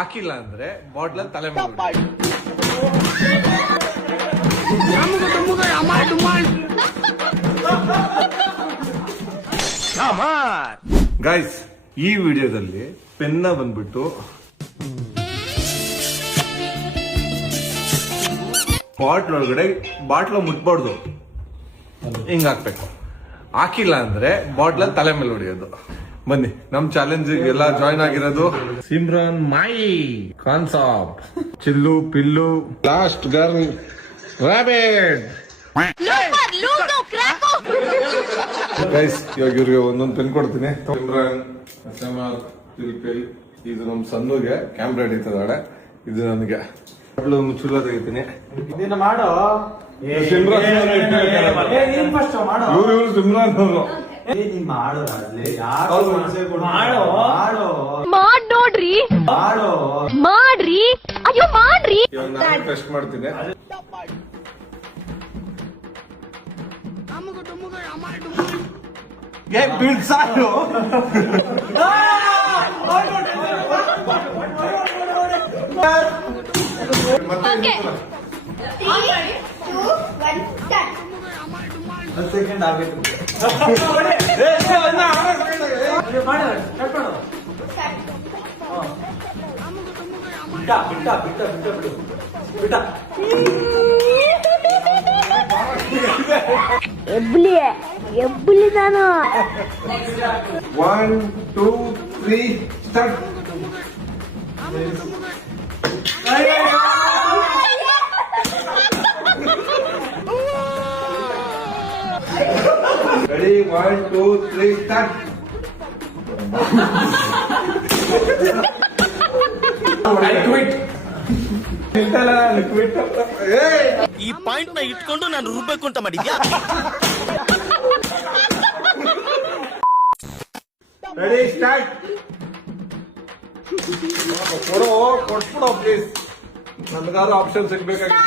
ಹಾಕಿಲ್ಲ ಅಂದ್ರೆ ಬಾಟ್ಲ ತಲೆ ಮೇಲೆ ಗೈಸ್, ಈ ವಿಡಿಯೋದಲ್ಲಿ ಪೆನ್ನ ಬಂದ್ಬಿಟ್ಟು ಬಾಟ್ಲ್ ಒಳಗಡೆ ಬಾಟ್ಲ ಮುಟ್ಬಾರ್ದು, ಹಿಂಗ್ ಹಾಕ್ಬೇಕು. ಹಾಕಿಲ್ಲ ಅಂದ್ರೆ ಬಾಟ್ಲ ತಲೆ ಮೇಲೆ ಹೊಡಿಯೋದು. ಬನ್ನಿ, ನಮ್ ಚಾಲೆಂಜ್ ಎಲ್ಲ ಜಾಯ್ನ್ ಆಗಿರೋದು ಸಿಮ್ರನ್, ಮಾಯಿ, ಕಾನ್ಸಾಪ್, ಚಿಲ್ಲು, ಪಿಲ್ಲು, ಲಾಸ್ಟ್ ಗರ್ಲ್, ರಾಬಿಟ್. ಗೈಸ್, ಇವಾಗ ಇವ್ರಿಗೆ ಒಂದೊಂದು ಪೆನ್ ಕೊಡ್ತೀನಿ. ಸಿಮ್ರನ್, ತಿಲ್ಪಿಲ್, ಇದು ನಮ್ ಸನ್ನುಗೆ ಕ್ಯಾಮ್ರಾ ಹಿಡಿತದಾಳೆ, ಇದು ನನಗೆ ಮುಚ್ಚುಲ ತೆಗಿತೀನಿ. ಮಾಡೋ ಸಿಮ್ರನ್ ಇವ್ರು ಸಿಮ್ರನ್ ಅವರು ನೋಡ್ರಿ ಮಾಡ್ರಿ, ಅಯ್ಯೋ ಮಾಡ್ರಿ. ನಾನು ಟೆಸ್ಟ್ ಮಾಡ್ತೀನಿ. ಸಾಕು ಸೆಕೆಂಡ್ ಆಗಬೇಕು. ಎಬ್ಬುಲಿ ನಾನು 1 2 3 start. Ready? 1 2 3 start. I quit. ಈ ಪಾಯಿಂಟ್ ನ ಇಟ್ಕೊಂಡು ನಾನು ರುಬ್ಬೇಕು ಅಂತ ಮಾಡಿದ್ಯಾ? Ready? Start. ಕೊಡ್ಬಿಡೋ ಪ್ಲೀಸ್, ನನ್ಗಾರು ಆಪ್ಷನ್ ಸಿಗ್ಬೇಕಾಗಿತ್ತು.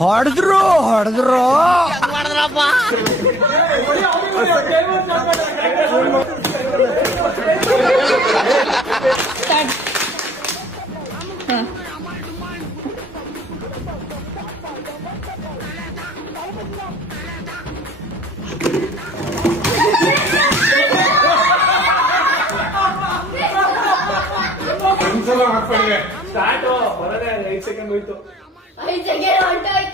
ಹೊಡೆದ್ರು ಒಂದ್ಸಲ ಹಾಕ್ಕೊಂಡ್ರೆ ಸ್ಟಾರ್ಟ್ ಬರೋದೇ 5 ಸೆಕೆಂಡ್ ಹೋಯ್ತು. 5 ಸೆಕೆಂಡ್ ಹೊಂಟೋಯ್ತು.